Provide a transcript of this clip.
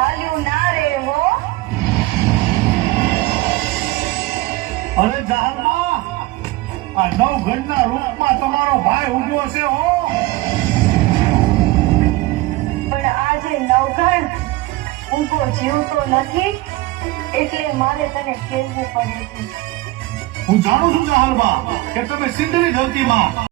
ચાલ્યું ના રે હો. અરે જહાલમાં આ નવગણના રૂપમાં તમારો ભાઈ ઉભો છે હો. પણ આજે નવઘણ ઊંઘો જીવતો નથી એટલે મારે તને કહેવું પડે છે. હું જાણું છું જહાલમાં કે તમે સિંધની ધરતીમાં